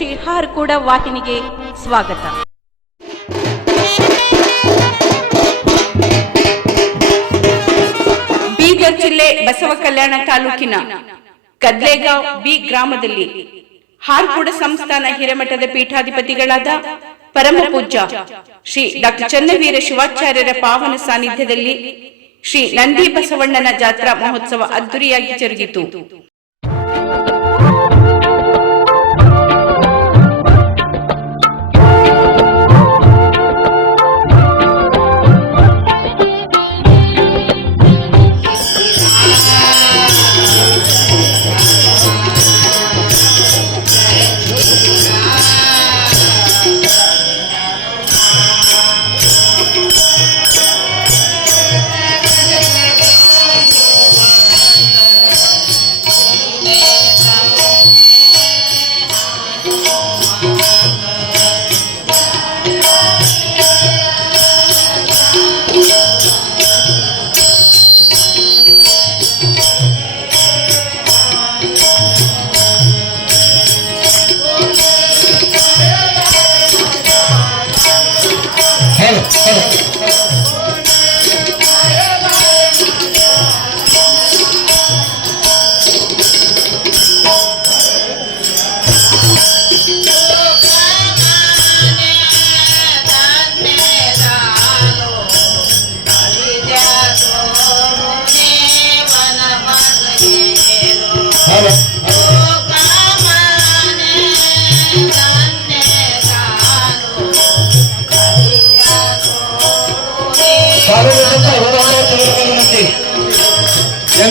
ಶ್ರೀ ಹಾರ್ಕೂಡ ವಾಹಿನಿಗೆ ಸ್ವಾಗತ. ಬೀದರ್ ಜಿಲ್ಲೆ ಬಸವ ಕಲ್ಯಾಣ ತಾಲೂಕಿನ ಕದ್ಲೇಗಾಂವ್ ಬಿ ಗ್ರಾಮದಲ್ಲಿ ಹಾರ್ಕೂಡ ಸಂಸ್ಥಾನ ಹಿರೇಮಠದ ಪೀಠಾಧಿಪತಿಗಳಾದ ಪರಮ ಪೂಜ್ಯ ಶ್ರೀ ಡಾಕ್ಟರ್ ಚನ್ನವೀರ ಶಿವಾಚಾರ್ಯರ ಪಾವನ ಸಾನ್ನಿಧ್ಯದಲ್ಲಿ ಶ್ರೀ ನಂದಿ ಬಸವಣ್ಣನ ಜಾತ್ರಾ ಮಹೋತ್ಸವ ಅದ್ದೂರಿಯಾಗಿ ಜರುಗಿತು. Thank you.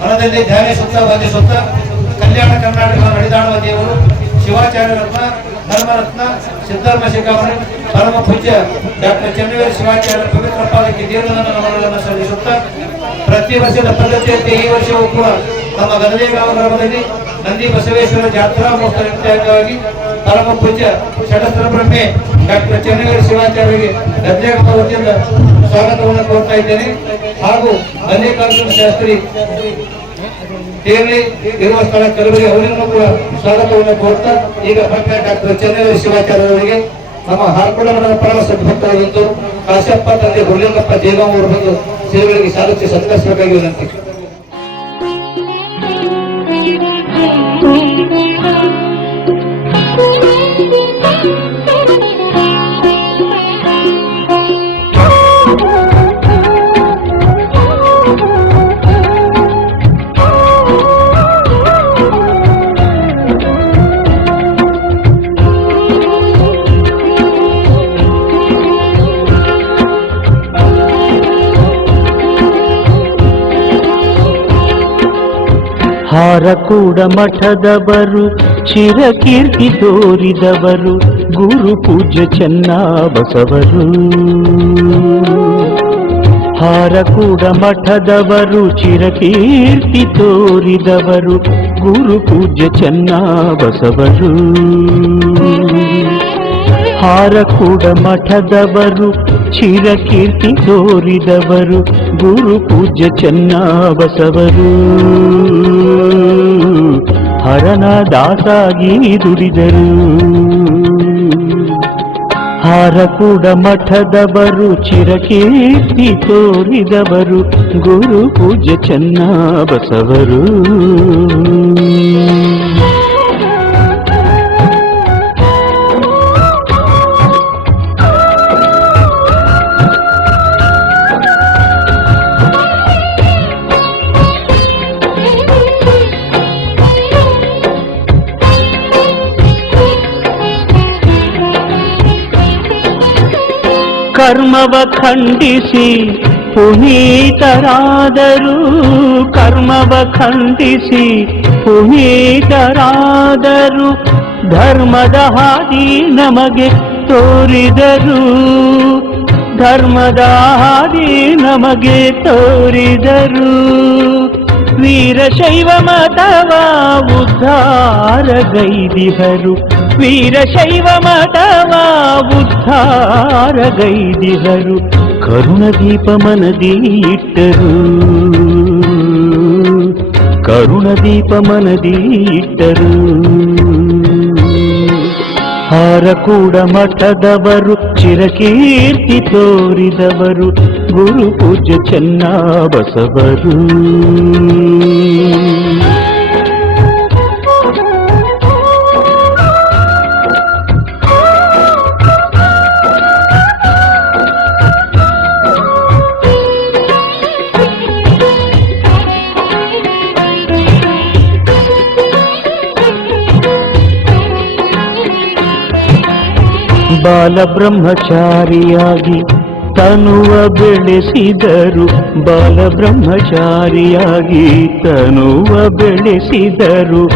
ಮನದಲ್ಲಿ ಬಗ್ಗೆ ಸುತ್ತ ಕಲ್ಯಾಣ ಕರ್ನಾಟಕದ ನಡೆದಾಡುವ ದೇವರು ಶಿವಾಚಾರ್ಯ ರತ್ನ ಧರ್ಮರತ್ನ ಸಿದ್ಧರ್ಮ ಶಿಖಾಮಣಿ ಪರಮ ಪೂಜ್ಯ ಡಾಕ್ಟರ್ ಚನ್ನವೀರ ಶಿವಾಚಾರ್ಯ ಪವಿತ್ರ ಪಾದಕ್ಕೆ ದೇವರನ್ನು ನಮನಗಳನ್ನು ಸಲ್ಲಿಸುತ್ತಾ ಪ್ರತಿ ವರ್ಷದ ಪದ್ಧತಿಯಂತೆ ಈ ವರ್ಷವೂ ಕೂಡ ನಮ್ಮ ಗದಲೇಗಾಂವ ಗ್ರಾಮದಲ್ಲಿ ನಂದಿ ಬಸವೇಶ್ವರ ಜಾತ್ರಾ ಮಹೋತ್ಸವ ಅಂಗವಾಗಿ ಪರಮ ಪೂಜ್ಯ ಷಡಸ್ತ್ರ ಬ್ರಹ್ಮೆ ಡಾಕ್ಟರ್ ಚನ್ನಗಿರಿ ಶಿವಾಚಾರ್ಯರಿಗೆ ಗದಲೇಗಾಂವ ವತಿಯಿಂದ ಸ್ವಾಗತವನ್ನು ಕೋರ್ತಾ ಇದ್ದೇನೆ. ಹಾಗೂ ಮಲ್ಲಿಕಾರ್ಜುನ ಶಾಸ್ತ್ರಿ ತೀರ್ಲಿ ಇರುವ ಸ್ಥಳ ಕಲಬುರಗಿ ಅವರಿಗೂ ಕೂಡ ಸ್ವಾಗತವನ್ನು ಕೋರ್ತಾ, ಈಗ ಡಾಕ್ಟರ್ ಚನ್ನಗಿರಿ ಶಿವಾಚಾರ್ಯ ಅವರಿಗೆ ನಮ್ಮ ಹಾರ್ಕೋಡ ಮಠದ ಪರಮ ಸದ್ಭಕ್ತರಾದಂತು ಕಾಶ್ಯಪ್ಪ ತಂದೆ ಹುಲಿಂಗಪ್ಪ ಜೇಗಾಂವ್ ಅವರು ಬಂದು ಸೇವೆಗಳಿಗೆ ಸಾಧಿಸಿ ಸತ್ಕರಿಸಬೇಕಾಗಿ ವಿನಂತಿ ಹಾರಕೂಡ ಮಠದವರು ಚಿರಕೀರ್ತಿ ತೋರಿದವರು, ಗುರು ಪೂಜ್ಯ ಚೆನ್ನಬಸವರು ಹಾರಕೂಡ ಮಠದವರು ಚಿರಕೀರ್ತಿ ತೋರಿದವರು, ಗುರು ಪೂಜ್ಯ ಚೆನ್ನಬಸವರು ಹಾರಕೂಡ ಮಠದವರು ಚಿರಕೀರ್ತಿ ತೋರಿದವರು, ಗುರು ಪೂಜ್ಯ ಚೆನ್ನಬಸವರು ಹರನ ದಾಸಾಗಿ ದುಡಿದರು. ಹಾರಕೂಡ ಮಠದವರು ಚಿರಕೀರ್ತಿ ತೋರಿದವರು, ಗುರು ಪೂಜ್ಯ ಚೆನ್ನಬಸವರು ಕರ್ಮವ ಖಂಡಿಸಿ ಪುನೀತರಾದರು. ಕರ್ಮವ ಖಂಡಿಸಿ ಪುನೀತರಾದರು. ಧರ್ಮದ ಹಾದಿ ನಮಗೆ ತೋರಿದರು. ಧರ್ಮದ ಹಾದಿ ನಮಗೆ ತೋರಿದರು. ವೀರಶೈವ ಮತವ ಉದ್ಧಾರಗೈದಿಹರು ವೀರಶೈವ ಮತವ ಉದ್ಧಾರಗೈದಿಹರು ಕರುಣದೀಪ ಮನದಿ ಇಟ್ಟರು ಕರುಣದೀಪ ಮನದಿ ಇಟ್ಟರು ಹಾರಕೂಡ ಮಠದವರು ಚಿರಕೀರ್ತಿ ತೋರಿದವರು ಗುರು ಪೂಜ್ಯ ಚೆನ್ನಬಸವರು ಬಾಲಬ್ರಹ್ಮಚಾರಿಯಾಗಿ ತನುವ ಬೆಳೆಸಿದರು. ಬಾಲ ಬ್ರಹ್ಮಚಾರಿಯಾಗಿ ತನುವ ಬೆಳೆಸಿದರು.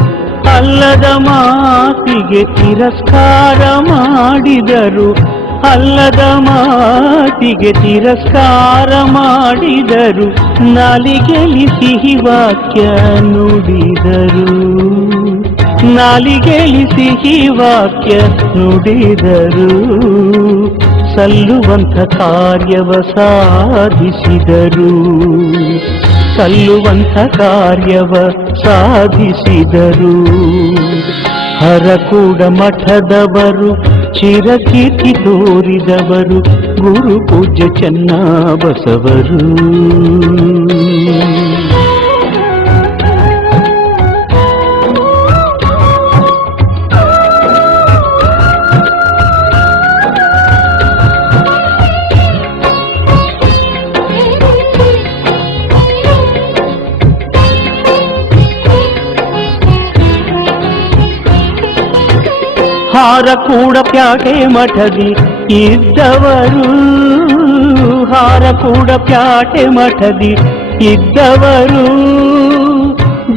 ಅಲ್ಲದ ಮಾತಿಗೆ ತಿರಸ್ಕಾರ ಮಾಡಿದರು. ಅಲ್ಲದ ಮಾತಿಗೆ ತಿರಸ್ಕಾರ ಮಾಡಿದರು. ನಾಲಿಗೆಲಿ ಸಿಹಿ ವಾಕ್ಯ ನುಡಿದರು. ನಾಲಿಗೆಲಿ ಸಿಹಿ ವಾಕ್ಯ ನುಡಿದರು ಸಲ್ಲುವಂಥ ಕಾರ್ಯವ ಸಾಧಿಸಿದರು ಸಲ್ಲುವಂಥ ಕಾರ್ಯವ ಸಾಧಿಸಿದರು ಹರಕೂಡ ಮಠದವರು ಚಿರಕೀರ್ತಿ ತೋರಿದವರು ಗುರು ಪೂಜ್ಯ ಚೆನ್ನಬಸವರು ಹಾರಕೂಡ ಪ್ಯಾಟೆ ಮಠದಿ ಇದ್ದವರು. ಹಾರಕೂಡ ಪ್ಯಾಟೆ ಮಠದಿ ಇದ್ದವರು.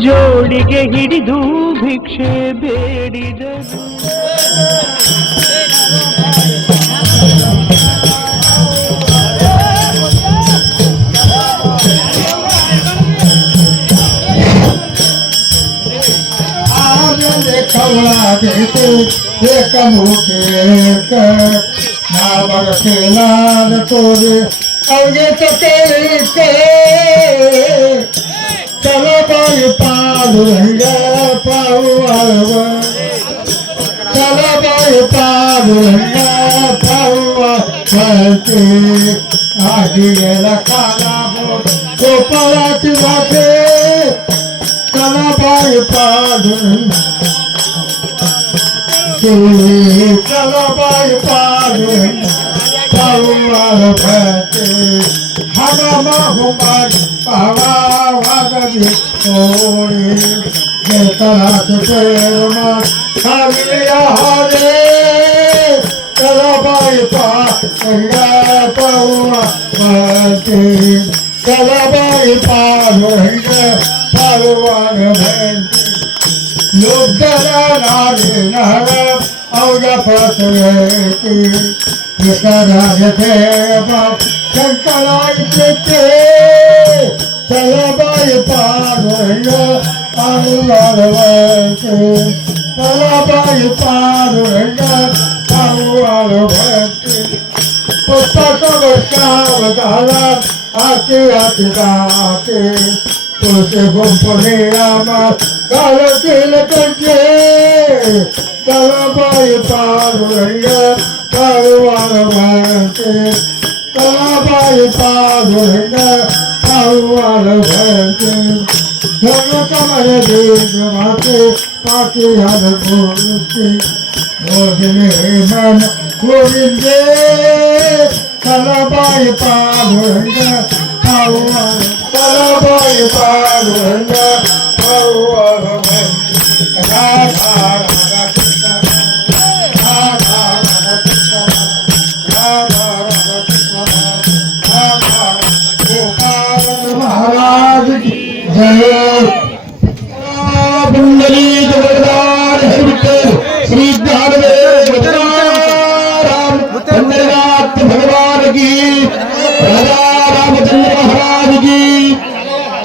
ಜೋಡಿಗೆ ಹಿಡಿದು ಭಿಕ್ಷೆ ಬೇಡಿದರು. देतो एक मुखे एक नावड लाल तोरे अवघेच केळीचे चल बाई पाडुरंग पाहू आळव चल बाई पाडुरंग पाहू आळवते आधी गेला खाला गोपाळाची वाटे चला बाई पाडुरंग चला बाई पाडुरंग पाहुणार Yeah. ఔజపసురేతి ఇతరదేవ శంకరాయితే చలబాయ పారుణ అనువాడవతి చలబాయ పారుణ అనువాడవతి పుస్తక సావధాన అతి అతి तुलसी गुंपनी आमा काल तिलक तलाबाई पारुरैया कारुवान भयंते तलाबाई पारुरैया कारुवान भयंते धन कमल देख माते पाके हर बोलते मोदिनी मन गोविंदे तलाबाई रहिया कारुवान boy padunda